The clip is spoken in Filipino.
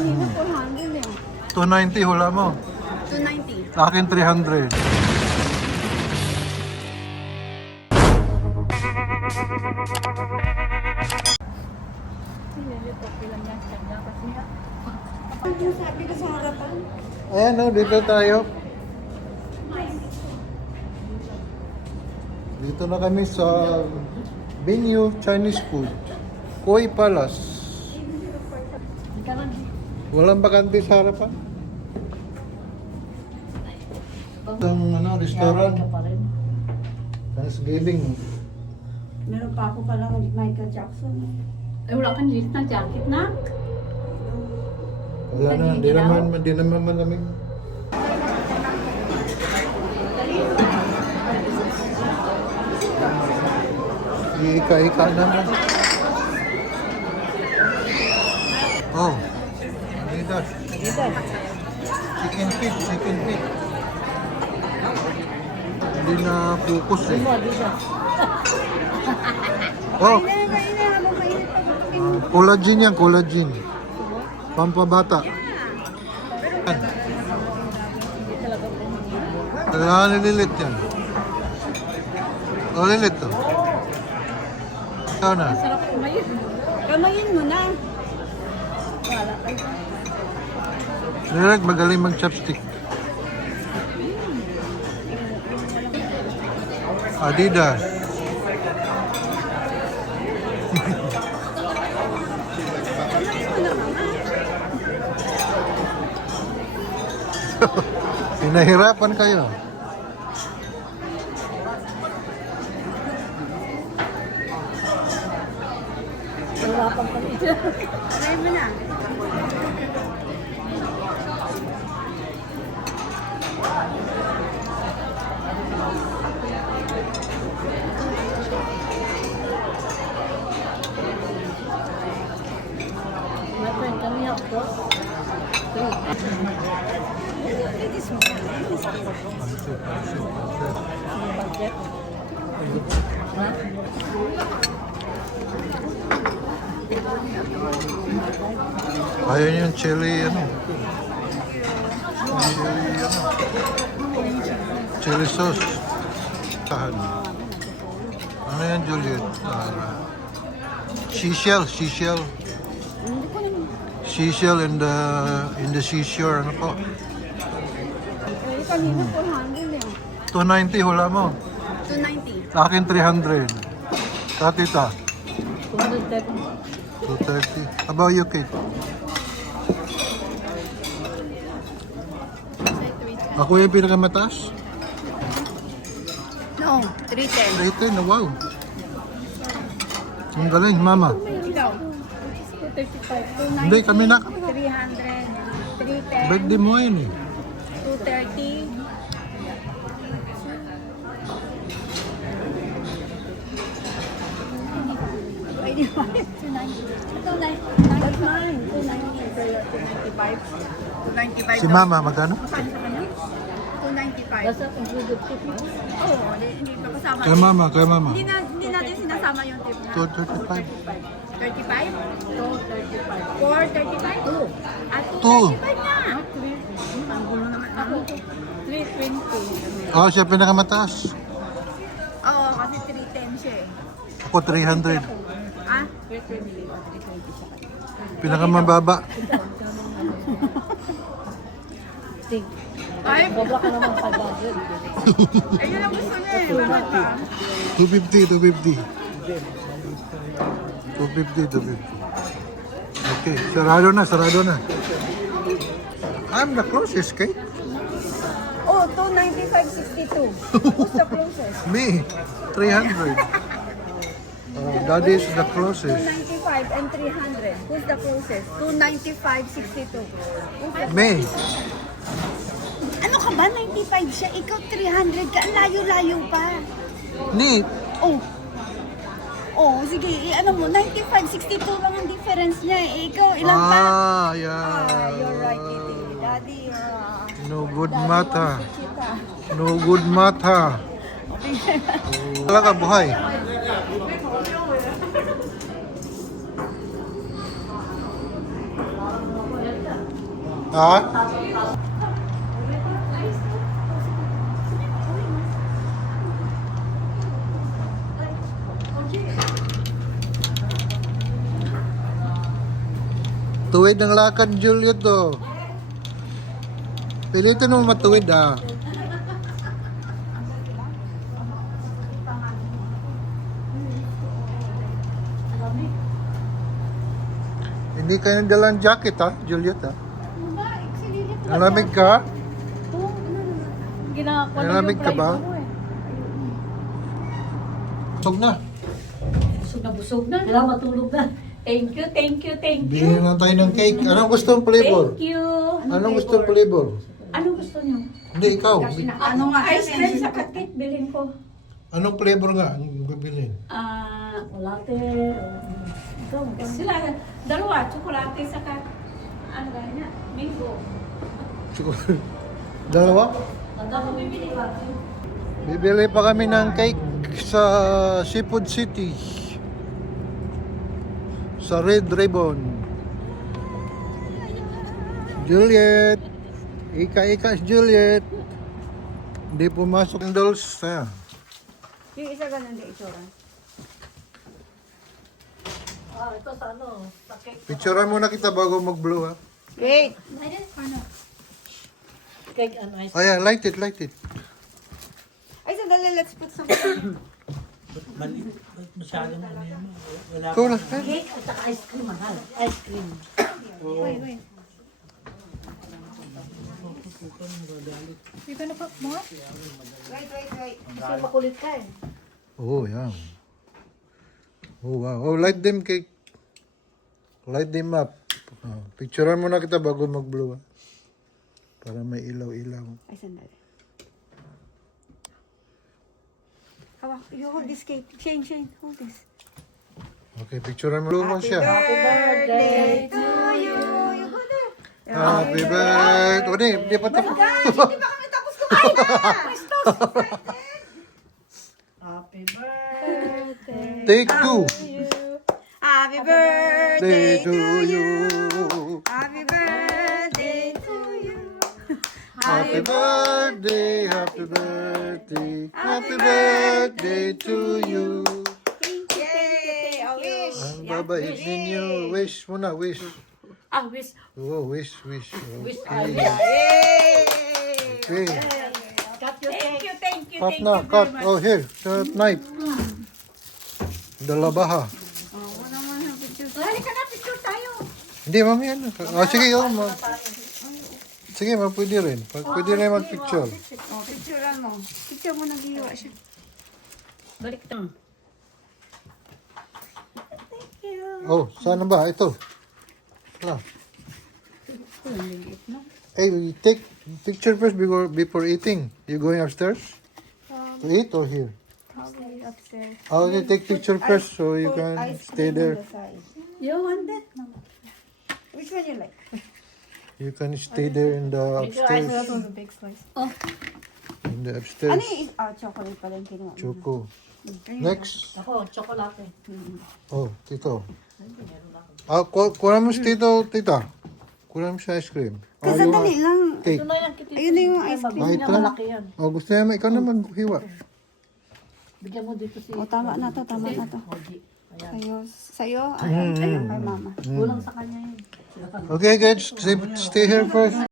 kanina 400 eh. 290 hula mo. 290. Sa akin 300. Ang sabi ko sa harapan. Ayan o, dito tayo. Dito na kami sa venue Chinese food. Koi Palace. Walang bakante sa harapan. Itong restaurant. Thanksgiving. Meron pa ako palang Michael Jackson. Eh, wala kang list na jacket na? Wala na, di naman malamig. Ika-ika naman. Oh, Adidas. Chicken feet. Hindi na focus eh. Oh, collagen yan, collagen. Pampabata. Kailangan nililit yan. O, lilit to. Ikaw na. Sarap kumayin. Kamayin mo na. Wala kayo. Direk, magaling mag-chopstick. Adidas. Pinahirapan kayo. Wala pang kami. Try mo na. My friend, kami ako. Budget. Ha? Ayaw niyo yung chili, chili sauce. Tahan. Ano yan, Juliet? Seashell. Seashell in the seashore, ano po? Eh, kanina 400 eh. 290 hula mo. 290. Sa akin 300. Sa tita, 230. 230. How about you, Kate? Ako yung pinakamataas? No, 310. 310 na, wow. Ang galing, mama. Ikaw? 235. Hindi, kami na. 300. 310. Birthday mo yun eh. 230. Pwede ba? 290. That's mine. 290. So you're 295. 295. Si mama, magkano? Paano sa kanya? 295. That's not included tip, no? Oo, hindi pa kasama. Kay mama. Hindi natin sinasama yung tip na. 235. 35? 235. 435? Two. At Two. 235 na. Ang gulo naman ako. 320. Oh, siya pinakamataas. Oo, kasi 310 siya eh. Ako 300. Ah? 320. Pinakamababa. Think. Ay, Babla ka naman 500. ayun ang gusto niya eh. Bakit ba? 250. Okay, sarado na. I'm the closest, Kate. Oh, 295.62. Who's the closest? Me, 300. Daddy is the closest. 295 and 300. Who's the closest? 295.62. Me. Ano ka ba? 95 siya. Ikaw 300 ka. Ang layo-layo pa. Ni, Oh. Oh, sige. Ano mo? 95.62 lang ang difference niya. Ikaw, ilan pa? yeah. You're right, Titi. Daddy, No good Daddy mata. wants to cheat, ah. No good mata. Wala ka buhay. Ha? Tuwid ang lakad, Juliet, to. Pilitin mo matuwid, ah. Hindi kayo dalang jacket, ha, Juliet, ha? Nalamig ka? Ginagawa Nalamig ka ba? Busog na. Busog na busog na. Kailangan matulog na. Thank you, thank you, thank you. Bigyan na tayo ng cake. Anong gustong flavor? Thank you. Anong gustong flavor? Anong gusto niyo? Hindi, ikaw. Ano nga? Ice cream sa cupcake, bilhin ko. Anong flavor nga ang bibilin? Chocolate. Ikaw, sila, dalawa, chocolate sa ano ganyan, mango. Siguro. Dalawa? Tanda ko bibili ba? Bibili pa kami ng cake sa Seafood City. Sa Red Ribbon. Juliet. Ika Juliet. Hindi pumasok ang dolls. Yung isa ganun din itsura. Ito sa ano, sa cake. Picturean muna kita bago mag-blow, ha? Wait! Cake and ice. Oh yeah, light it, light it. Ay, sandali, let's put something. Masyadong ano yun. Wala Ikaw na. Cake at saka ice cream, mahal. Ice cream. Wait, wait. You gonna put more? Wait, wait, wait. Kasi makulit ka eh. Oh, yeah. Oh, wow. Oh, light them cake. Light them up. Oh, picturean muna kita bago mag-blow, ha? Para may ilaw-ilaw. Ay, sandali. Hawak, you hold this cake. Shane, hold this. Okay, picturean mo mo siya. Happy birthday to you. You go there. Happy birthday. O, di pa tapos. Hindi pa kami tapos kumain na. Happy birthday. Take two. Happy birthday To you. Happy birthday to you. Happy birthday, happy birthday, happy birthday to you. Yay! A wish. Ang babait ninyo. Wish muna, wish. Wish. Oh, wish. Wish. Okay. Yay! Okay. Cut your cake. Thank you. Cut na, cut. Oh, here. Sharp knife. Dalabaha. Wala mo na picture. Halika na, picture tayo. Hindi, mami, ano. Oh, sige, sige, pwede rin. Pwede rin mag-picture. Oh, picturean mo. Picture mo nag-iwa siya. Balik ito. Thank you. Oh, saan ba? Ito. Wala. Hey, we take picture first before eating. You going upstairs to eat or here? Probably upstairs. Okay, take picture first so you can stay there. You want that? No. Which one you like? You can stay there in the upstairs. was a big slice. In the Ano upstairs. yung chocolate pala yung kinuha mo? Choco. Next. Ako, chocolate. Oh, tito. Kuha mo si tito, tita. Kuha mo siya ice cream. Oh, Kasi you sandali want lang. cake. Ito na yan, kitty. Ayun na yung ice cream. Ah, ito? Malaki yan. Oh, gusto niya, ikaw na maghiwa. Bigyan mo dito si... O, tama na to, tama na to. Oji. Ayan. Sa'yo, ay mama. Kulang sa kanya yun. Okay, guys, stay here first.